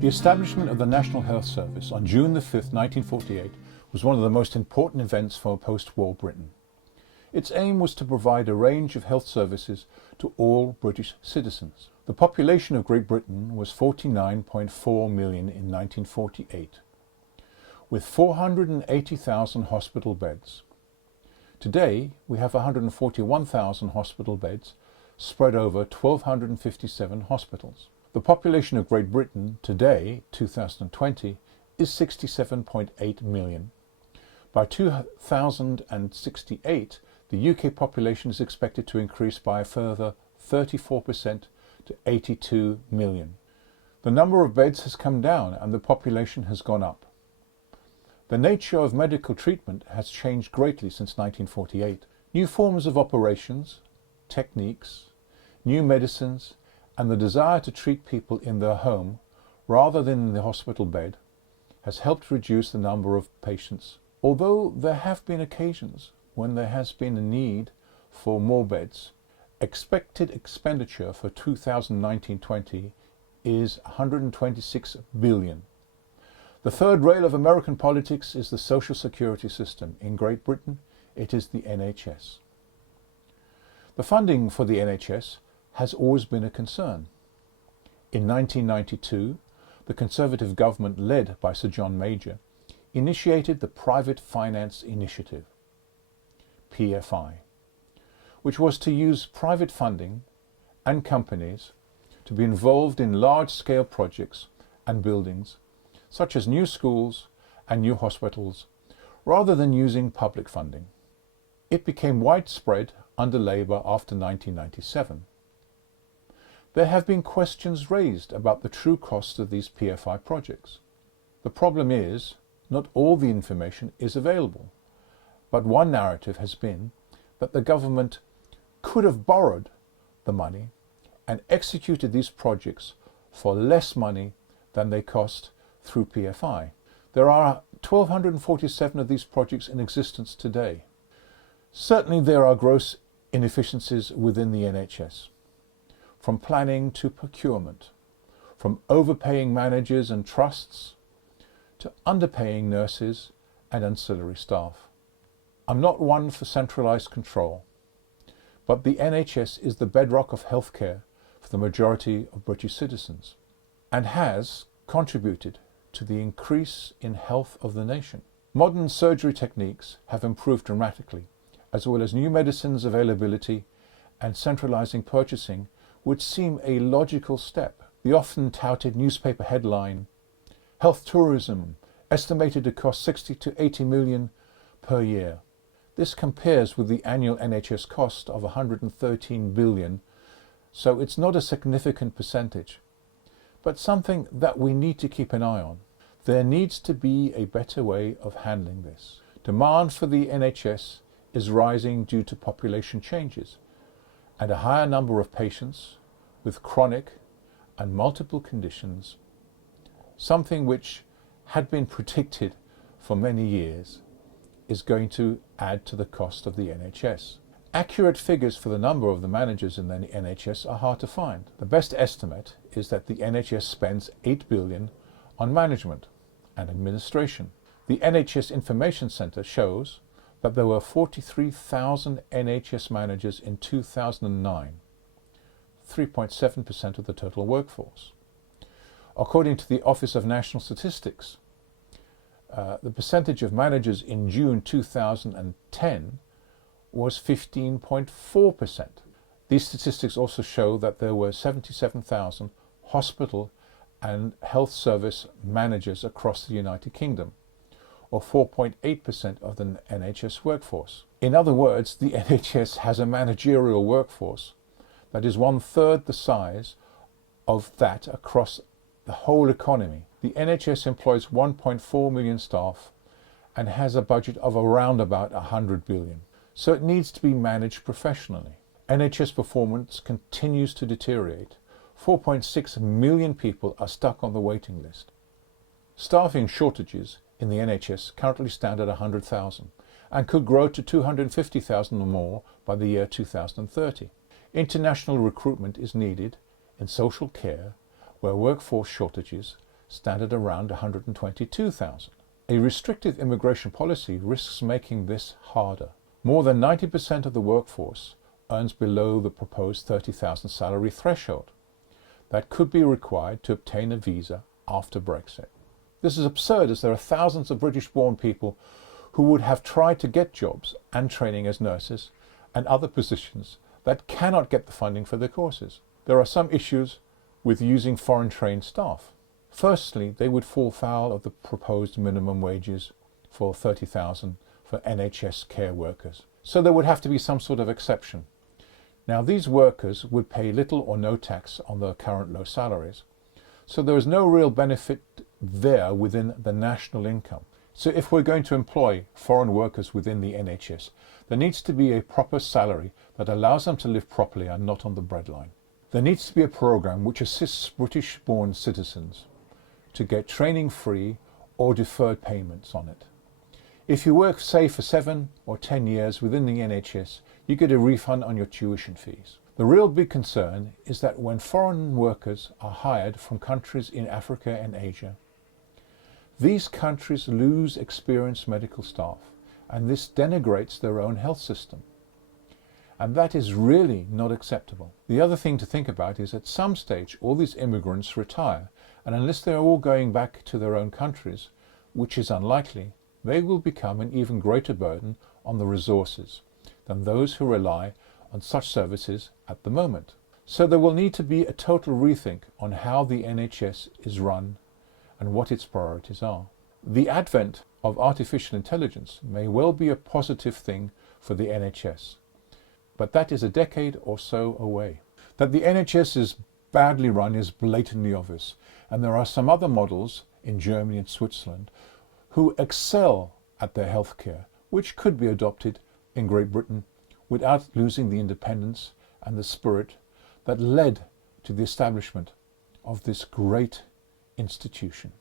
The establishment of the National Health Service on June the 5th, 1948 was one of the most important events for post-war Britain. Its aim was to provide a range of health services to all British citizens. The population of Great Britain was 49.4 million in 1948, with 480,000 hospital beds. Today, we have 141,000 hospital beds spread over 1,257 hospitals. The population of Great Britain today, 2020, is 67.8 million. By 2068, the UK population is expected to increase by a further 34% to 82 million. The number of beds has come down and the population has gone up. The nature of medical treatment has changed greatly since 1948. New forms of operations, techniques, new medicines, and the desire to treat people in their home rather than in the hospital bed has helped reduce the number of patients. Although there have been occasions when there has been a need for more beds, expected expenditure for 2019-20 is 126 billion. The third rail of American politics is the social security system. In Great Britain, it is the NHS. The funding for the NHS has always been a concern. In 1992, the Conservative government led by Sir John Major initiated the Private Finance Initiative, PFI, which was to use private funding and companies to be involved in large-scale projects and buildings, such as new schools and new hospitals, rather than using public funding. It became widespread under Labour after 1997. There have been questions raised about the true cost of these PFI projects. The problem is, not all the information is available, but one narrative has been that the government could have borrowed the money and executed these projects for less money than they cost through PFI. There are 1,247 of these projects in existence today. Certainly there are gross inefficiencies within the NHS. From planning to procurement, from overpaying managers and trusts to underpaying nurses and ancillary staff. I'm not one for centralised control, but the NHS is the bedrock of healthcare for the majority of British citizens and has contributed to the increase in health of the nation. Modern surgery techniques have improved dramatically, as well as new medicines availability and centralising purchasing would seem a logical step. The often touted newspaper headline, "Health tourism estimated to cost 60 to 80 million per year." This compares with the annual NHS cost of 113 billion, so it's not a significant percentage, but something that we need to keep an eye on. There needs to be a better way of handling this. Demand for the NHS is rising due to population changes and a higher number of patients with chronic and multiple conditions, something which had been predicted for many years is going to add to the cost of the NHS. Accurate figures for the number of the managers in the NHS are hard to find. The best estimate is that the NHS spends 8 billion on management and administration. The NHS Information Centre shows that there were 43,000 NHS managers in 2009, 3.7% of the total workforce. According to the Office of National Statistics, the percentage of managers in June 2010 was 15.4%. These statistics also show that there were 77,000 hospital and health service managers across the United Kingdom, or 4.8% of the NHS workforce. In other words, the NHS has a managerial workforce that is 1/3 the size of that across the whole economy. The NHS employs 1.4 million staff and has a budget of around about 100 billion. So it needs to be managed professionally. NHS performance continues to deteriorate. 4.6 million people are stuck on the waiting list. Staffing shortages in the NHS currently stand at 100,000 and could grow to 250,000 or more by the year 2030. International recruitment is needed in social care, where workforce shortages stand at around 122,000. A restrictive immigration policy risks making this harder. More than 90% of the workforce earns below the proposed 30,000 salary threshold that could be required to obtain a visa after Brexit. This is absurd, as there are thousands of British-born people who would have tried to get jobs and training as nurses and other positions that cannot get the funding for their courses. There are some issues with using foreign-trained staff. Firstly, they would fall foul of the proposed minimum wages for 30,000 for NHS care workers. So there would have to be some sort of exception. Now, these workers would pay little or no tax on their current low salaries, so there is no real benefit there within the national income. So if we're going to employ foreign workers within the NHS, there needs to be a proper salary that allows them to live properly and not on the breadline. There needs to be a programme which assists British-born citizens to get training free or deferred payments on it. If you work, say, for 7 or 10 years within the NHS, you get a refund on your tuition fees. The real big concern is that when foreign workers are hired from countries in Africa and Asia, these countries lose experienced medical staff, and this denigrates their own health system. And that is really not acceptable. The other thing to think about is at some stage all these immigrants retire, and unless they're all going back to their own countries, which is unlikely, they will become an even greater burden on the resources than those who rely on such services at the moment. So there will need to be a total rethink on how the NHS is run and what its priorities are. The advent of artificial intelligence may well be a positive thing for the NHS, but that is a decade or so away. That the NHS is badly run is blatantly obvious, and there are some other models in Germany and Switzerland who excel at their healthcare, which could be adopted in Great Britain without losing the independence and the spirit that led to the establishment of this great institution.